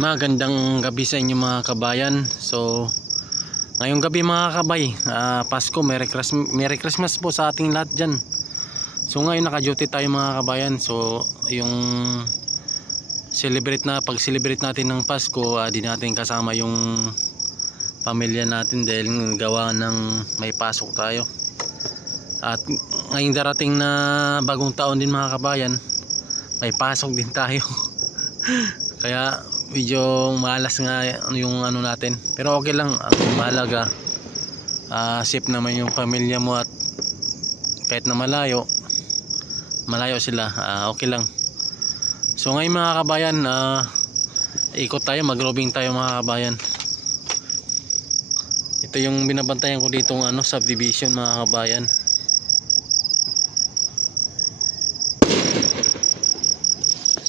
Magandang gabi sa inyo mga kabayan. So ngayong gabi mga kabay, Pasko, Merry Christmas po sa ating lahat dyan. So ngayon naka-duty tayo mga kabayan. So yung pag-celebrate natin ng Pasko, di natin kasama yung pamilya natin dahil gawa ng may pasok tayo. At ngayong darating na bagong taon din mga kabayan, may pasok din tayo. Kaya medyo malas nga yung ano natin, pero okay lang. Ang mahalaga, safe naman yung pamilya mo, at kahit na malayo sila, okay lang. So ngayon mga kabayan, ikot tayo, mag-roving tayo mga kabayan. Ito yung binabantayan ko dito ng subdivision mga kabayan.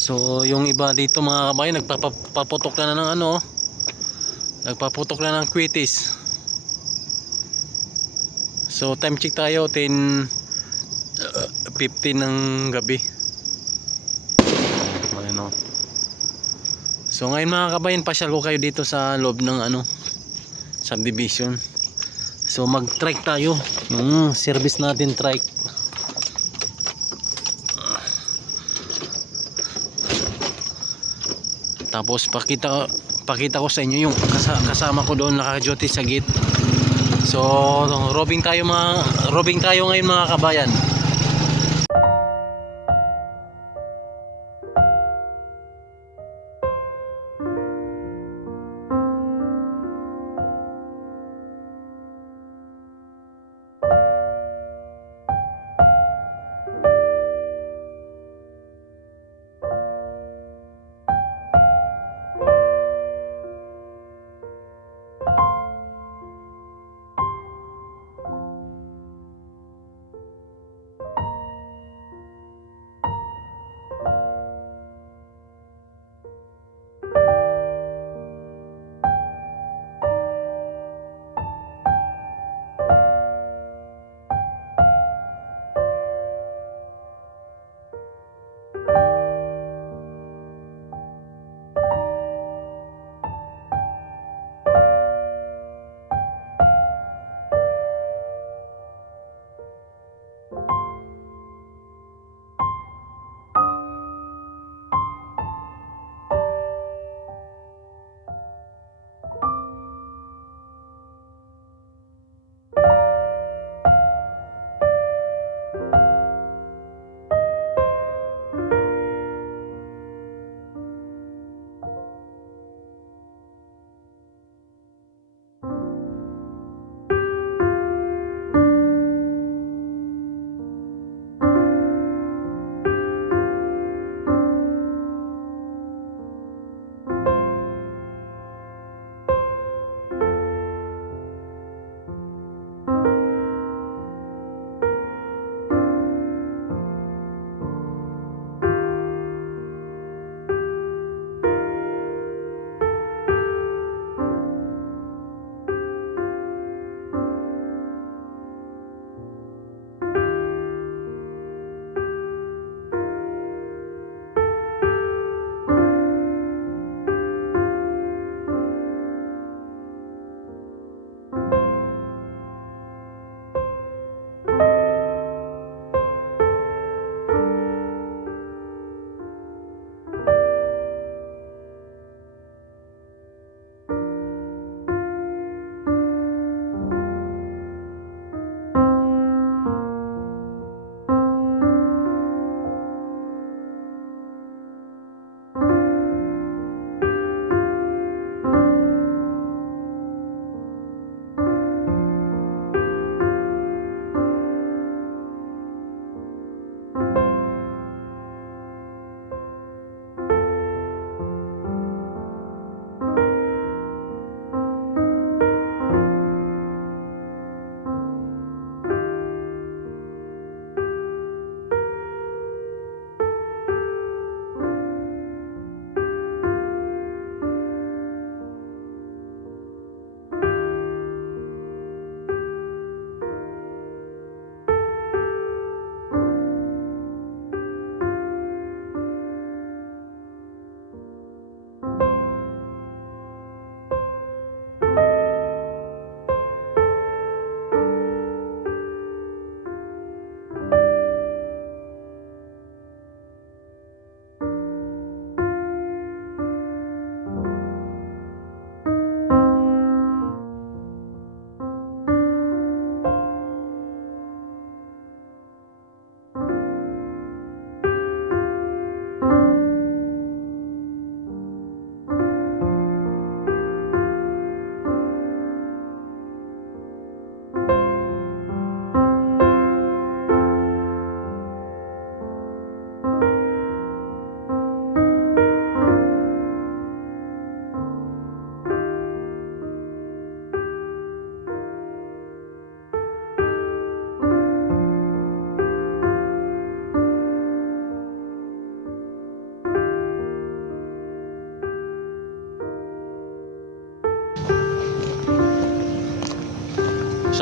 So yung iba dito mga kabayan, nagpaputok na ng nagpaputok na ng kwitis. So time check tayo 10:15 ng gabi. So ngayon mga kabayan, pasyal ko kayo dito sa loob ng subdivision. So mag-trike tayo, yung service natin trike. Tapos pakita ko sa inyo yung kasama ko doon naka-duty sa gate. So roving tayo ngayon mga kabayan.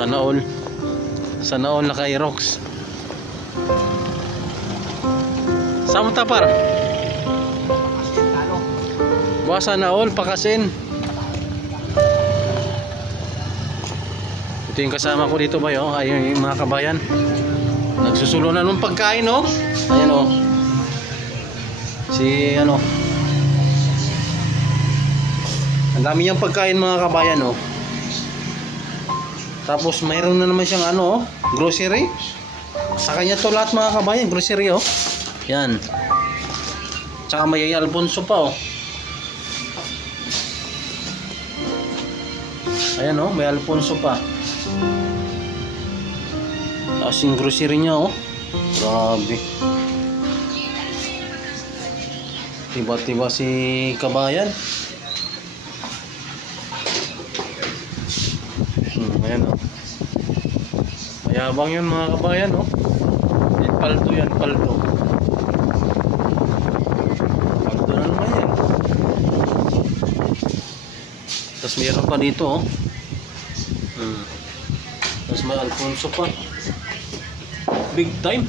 Sana all. Sana all naka Aerox. Saan mo tapar? Bukas sana all pakasin. Ito yung kasama ko dito ba yo? Ayun yung mga kabayan. Nagsusulo na ng pagkain oh. Ayan oh. Si ano. Ang dami niyang pagkain mga kabayan oh. Tapos mayroon na naman siyang ano oh, grocery. Sa kanya to lahat mga kabayan, grocery oh. Yan. Tsaka may Alfonso pa oh. Ayan oh, may Alfonso pa. Tapos yung grocery niya oh. Grabe. Tiba-tiba si kabayan. Ayan oh. Mayabang yun mga kabayan oh. Yan palto yan, palto. Palto na naman yan. Tapos mayroon pa dito oh. Tapos may Alfonso pa. Big time.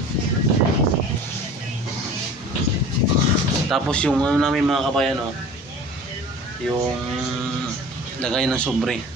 Tapos yung ano namin mga kabayan oh, yung lagay ng sobre.